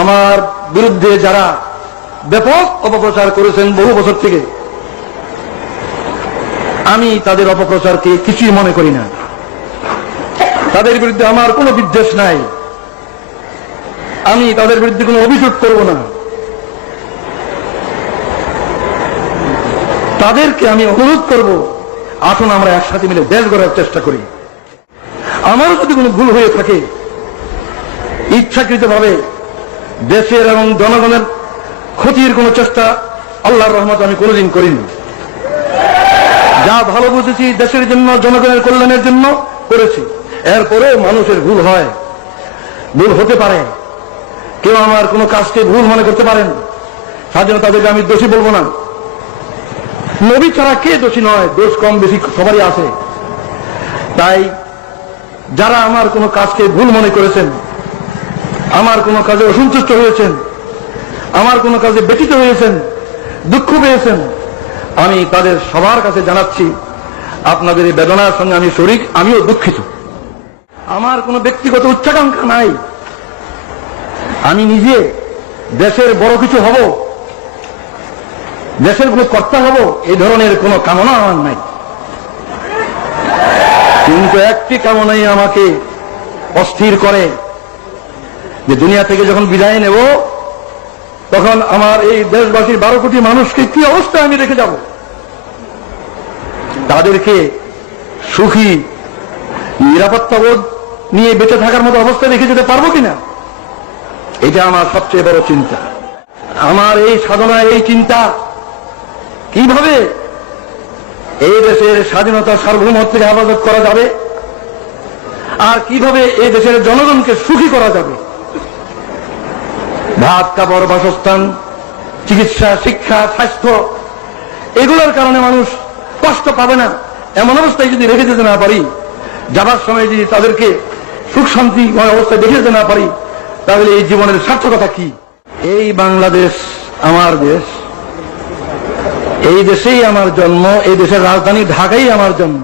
আমার বিরুদ্ধে যারা ব্যাপক অপপ্রচার করেছেন বহু বছর থেকে, আমি তাদের অপপ্রচারকে কিছুই মনে করি না। তাদের বিরুদ্ধে আমার কোনো বিদ্বেষ নাই, আমি তাদের বিরুদ্ধে কোনো অভিযোগ করব না। তাদেরকে আমি অনুরোধ করব, আসুন আমরা একসাথে মিলে দেশ গড়ার চেষ্টা করি। আমারও যদি কোনো ভুল হয়ে থাকে, ইচ্ছাকৃতভাবে দেশের এবং জনগণের ক্ষতির কোনো চেষ্টা আল্লাহর রহমতে আমি কোনোদিন করিনি। যা ভালো বুঝেছি দেশের জন্য, জনগণের কল্যাণের জন্য করেছি। এরপরে মানুষের ভুল হয়, ভুল হতে পারে, কেউ আমার কোনো কাজকে ভুল মনে করতে পারেন, তার জন্য তাদেরকে আমি দোষী বলবো না। নবী ছাড়া কে দোষী নয়, দোষ কম বেশি সবারই আছে। তাই যারা আমার কোনো কাজকে ভুল মনে করেছেন, আমার কোনো কাজে অসন্তুষ্ট হয়েছেন, আমার কোনো কাজে ব্যথিত হয়েছেন, দুঃখ পেয়েছেন, আমি তাদের সবার কাছে জানাচ্ছি আপনাদের এই বেদনার সঙ্গে আমি শরীক, আমিও দুঃখিত। আমার কোনো ব্যক্তিগত উচ্চাকাঙ্ক্ষা নাই, আমি নিজে দেশের বড় কিছু হব, দেশের কোনো কর্তা হব, এই ধরনের কোনো কামনা আমার নাই। কিন্তু একটি কামনাই আমাকে অস্থির করে, যে দুনিয়া থেকে যখন বিদায় নেব তখন আমার এই দেশবাসীর 12 কোটি মানুষকে কি অবস্থায় আমি রেখে যাব, তাদেরকে সুখী নিরাপত্তাবোধ নিয়ে বেঁচে থাকার মতো অবস্থায় রেখে যেতে পারবো কিনা, এটা আমার সবচেয়ে বড় চিন্তা। আমার এই সাধনা, এই চিন্তা, কিভাবে এই দেশের স্বাধীনতা সার্বভৌমত্বের হেফাজত করা যাবে, আর কিভাবে এই দেশের জনগণকে সুখী করা যাবে। ভাত, কাপড়, বাসস্থান, চিকিৎসা, শিক্ষা, স্বাস্থ্য, এগুলোর কারণে মানুষ কষ্ট পাবে না, এমন অবস্থায় যদি রেখে যেতে না পারি, যাবার সময় যদি তাদেরকে সুখ শান্তিময় অবস্থায় রেখে যেতে না পারি, তাহলে এই জীবনের সার্থকতা কি? এই বাংলাদেশ আমার দেশ, এই দেশেই আমার জন্ম, এই দেশের রাজধানী ঢাকাই আমার জন্ম।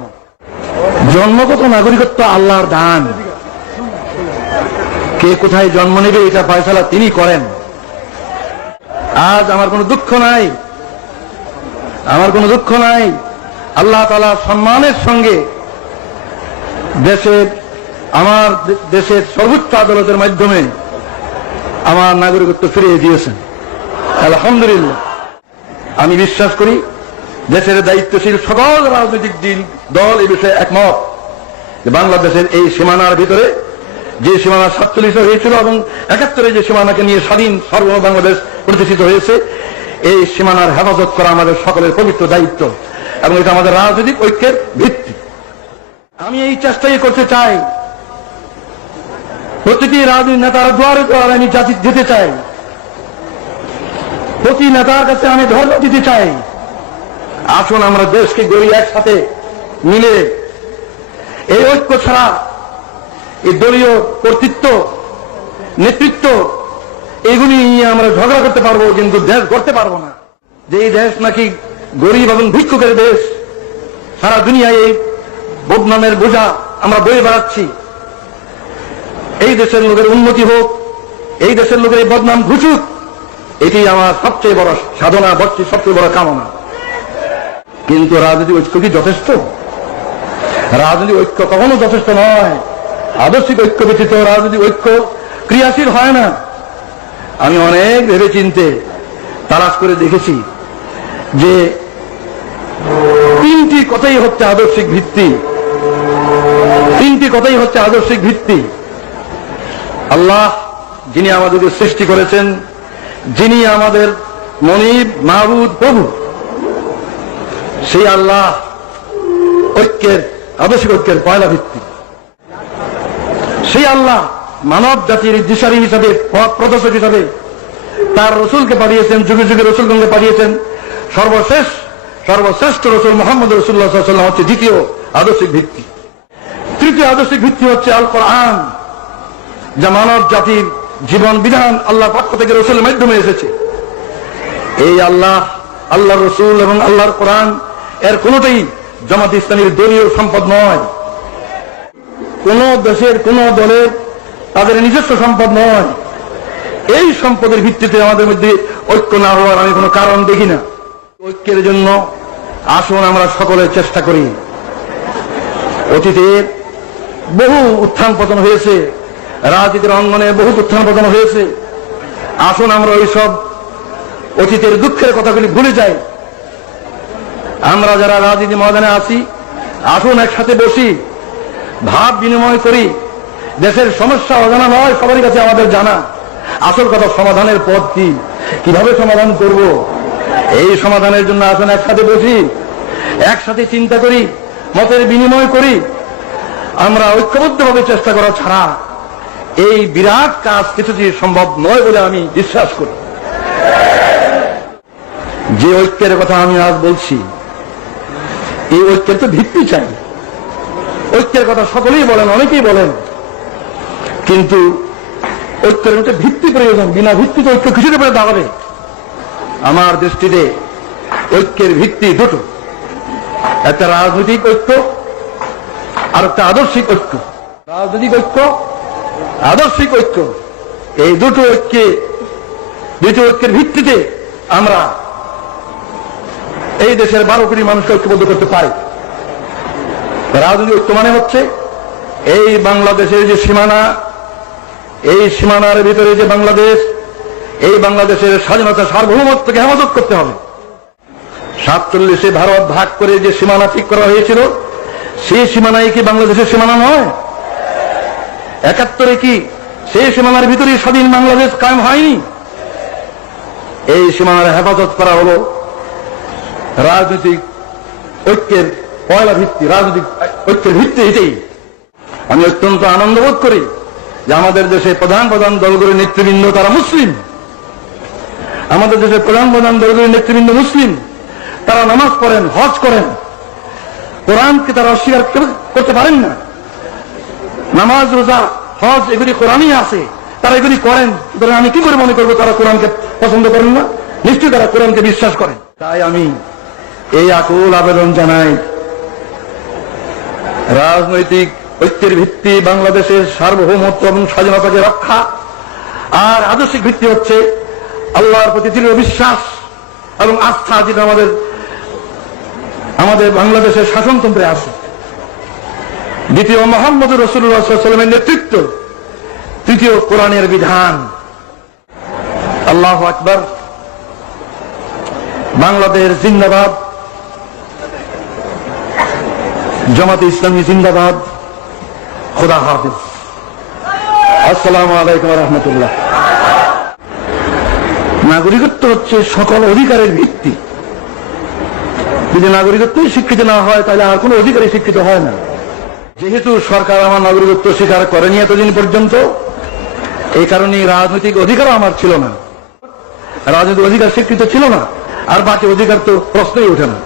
জন্মগত নাগরিকত্ব আল্লাহর দান, কে কোথায় জন্ম নেবে এটা ফয়সালা তিনি করেন। আজ আমার কোনো দুঃখ নাই, আমার কোনো দুঃখ নাই। আল্লাহ তাআলা সম্মানের সঙ্গে আমার দেশের সর্বোচ্চ আদালতের মাধ্যমে আমার নাগরিকত্ব ফিরিয়ে দিয়েছেন, আলহামদুলিল্লাহ। আমি বিশ্বাস করি দেশের দায়িত্বশীল সকল রাজনৈতিক দল এই বিষয়ে একমত যে বাংলাদেশের এই সীমানার ভিতরে, যে সীমানা 47 হয়েছিল এবং 71 যে সীমানাকে নিয়ে স্বাধীন সার্বভৌম বাংলাদেশ প্রতিষ্ঠিত হয়েছে, এই সীমানার হেফাজত করা আমাদের সকলের পবিত্র দায়িত্ব এবং এটা আমাদের রাজনৈতিক ঐক্যের ভিত্তি। আমি এই চেষ্টাই করতে চাই, প্রতিটি রাজনৈতিক নেতার দুয়ারে দুয়ারে আমি যেতে চাই, প্রতি নেতার কাছে আমি ধর্ম দিতে চাই। আসুন আমরা দেশকে গড়ি একসাথে মিলে। এই ঐক্য ছাড়া এই দলীয় কর্তৃত্ব, নেতৃত্ব, এগুলি নিয়ে আমরা ঝগড়া করতে পারবো, কিন্তু দেশ গড়তে পারবো না। যে এই দেশ নাকি গরিব এবং ভিক্ষুকের দেশ, সারা দুনিয়ায় এই বদনামের বোঝা আমরা বয়ে বেড়াচ্ছি। এই দেশের লোকের উন্নতি হোক, এই দেশের লোকের এই বদনাম ঘুচুক, এটি আমার সবচেয়ে বড় সাধনা, সবচেয়ে বড় কামনা। কিন্তু রাজনৈতিক ঐক্য কি যথেষ্ট? রাজনৈতিক ঐক্য কখনো যথেষ্ট নয়। আদর্শিক ঐক্য ব্যতীত রাজনৈতিক ঐক্য ক্রিয়াশীল হয় না। আমি অনেক ভেবে চিন্তে তালাশ করে দেখেছি যে 3টি কথাই হচ্ছে আদর্শিক ভিত্তি, 3টি কথাই হচ্ছে আদর্শিক ভিত্তি। আল্লাহ যিনি আমাদেরকে সৃষ্টি করেছেন, যিনি আমাদের মনিব, মাহবুদ, প্রভু, সেই আল্লাহ ঐক্যের, আদর্শিক ঐক্যের পয়লা ভিত্তি। সেই আল্লাহ মানব জাতির দিশারি হিসাবে, পথ প্রদর্শক হিসাবে তার রসুলকে পাঠিয়েছেন, যুগে যুগে রসুলগণকে পাঠিয়েছেন। সর্বশ্রেষ্ঠ রসুল মুহাম্মদ রাসূলুল্লাহ সাল্লাল্লাহু আলাইহি ওয়াসাল্লাম হচ্ছে দ্বিতীয় আদর্শিক ভিত্তি। তৃতীয় আদর্শিক ভিত্তি হচ্ছে আল কোরআন, যা মানব জাতির জীবন বিধান আল্লাহর পক্ষ থেকে রসুলের মাধ্যমে এসেছে। এই আল্লাহর রসুল এবং আল্লাহর কোরআন এর কোনটাই জামাত ইসলামীর দলীয় সম্পদ নয়, কোন দেশের কোন দলের তাদের নিজস্ব সম্পদ নয়। এই সম্পদের ভিত্তিতে আমাদের মধ্যে ঐক্য না হওয়ার আমি কোনো কারণ দেখি না। ঐক্যের জন্য আসুন আমরা সকলে চেষ্টা করি। অতীতের বহু উত্থান পতন হয়েছে, রাজনীতির অঙ্গনে বহু উত্থান পতন হয়েছে। আসুন আমরা ওইসব অতীতের দুঃখের কথাগুলি ভুলে যাই। আমরা যারা রাজনীতি ময়দানে আছি, আসুন একসাথে বসি, ভাব বিনিময় করি। দেশের সমস্যা অজানা নয়, সবার কাছে আমাদের জানা। আসল কথা সমাধানের পথ কি, কিভাবে সমাধান করব, এই সমাধানের জন্য আসুন একসাথে বসি, একসাথে চিন্তা করি, মতের বিনিময় করি। আমরা ঐক্যবদ্ধভাবে চেষ্টা করা ছাড়া এই বিরাট কাজ কিছুটি সম্ভব নয় বলে আমি বিশ্বাস করি। যে ঐক্যের কথা আমি আজ বলছি, এই ঐক্যের তো ভিত্তি চাই। ঐক্যের কথা সকলেই বলেন, অনেকেই বলেন, কিন্তু ঐক্যের মধ্যে ভিত্তি প্রয়োজন। বিনা ভিত্তিতে ঐক্য কিছুতে পেরে দাঁড়াবে। আমার দৃষ্টিতে ঐক্যের ভিত্তি দুটো, একটা রাজনৈতিক ঐক্য আর একটা আদর্শিক ঐক্য। রাজনৈতিক ঐক্য, আদর্শিক ঐক্য, এই দুটো ঐক্যের ভিত্তিতে আমরা এই দেশের 12 কোটি মানুষকে ঐক্যবদ্ধ করতে পারি। রাজনৈতিক ঐক্য মানে হচ্ছে এই বাংলাদেশের যে সীমানা, এই সীমানার ভিতরে যে বাংলাদেশ, এই বাংলাদেশের স্বাধীনতা সার্বভৌমত্বকে হেফাজত করতে হবে। 47-এ ভারত ভাগ করে যে সীমানা ঠিক করা হয়েছিল, সেই সীমানাই কি বাংলাদেশের সীমানা নয়? 71-এ কি সেই সীমানার ভিতরে স্বাধীন বাংলাদেশ কায়েম হয়নি? এই সীমানার হেফাজত করা হলো রাজনৈতিক ঐক্যের পয়লা ভিত্তি। রাজনৈতিক ঐক্যের ভিত্তি এটাই। আমি অত্যন্ত আনন্দ বোধ করি যে আমাদের দেশে প্রধান প্রধান দলগুলির নেতৃবৃন্দ তারা মুসলিম। আমাদের দেশের প্রধান প্রধান দলগুলির নেতৃবৃন্দ মুসলিম। তারা নামাজ পড়েন, হজ করেন, কোরআনকে তারা অস্বীকার করতে পারেন না। নামাজ, রোজা, হজ এগুলি কোরআনই আছে, তারা এগুলি করেন। আমি কি করে মনে করবো তারা কোরআনকে পছন্দ করেন না? নিশ্চয়ই তারা কোরআনকে বিশ্বাস করেন। তাই আমি এই আকুল আবেদন জানাই, রাজনৈতিক ঐক্যের ভিত্তি বাংলাদেশের সার্বভৌমত্ব এবং স্বাধীনতাকে রক্ষা, আর আদর্শিক ভিত্তি হচ্ছে আল্লাহর প্রতি দৃঢ় বিশ্বাস এবং আস্থা, যেটা আমাদের বাংলাদেশের শাসনতন্ত্রে আছে। দ্বিতীয় মুহাম্মদ রাসূলুল্লাহ সাল্লাল্লাহু আলাইহি ওয়াসাল্লামের নেতৃত্ব, তৃতীয় কোরআনের বিধান। আল্লাহু আকবার। বাংলাদেশ জিন্দাবাদ, জামাতে ইসলামী জিন্দাবাদ। খোদা হাফেজ। আসসালামু আলাইকুম ওয়া রাহমাতুল্লাহ। নাগরিকত্ব হচ্ছে সকল অধিকারের ভিত্তি। যদি নাগরিকত্বই শিক্ষিত না হয়, তাহলে আর কোনো অধিকারই শিক্ষিত হয় না। যেহেতু সরকার আমার নাগরিকত্ব স্বীকার করেনি এতদিন পর্যন্ত, এই কারণে রাজনৈতিক অধিকারও আমার ছিল না, রাজনৈতিক অধিকার স্বীকৃত ছিল না, আর বাকি অধিকার তো প্রশ্নই ওঠে না।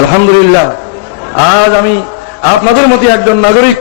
আলহামদুলিল্লাহ, আজ আমি আপনাদের মতো একজন নাগরিক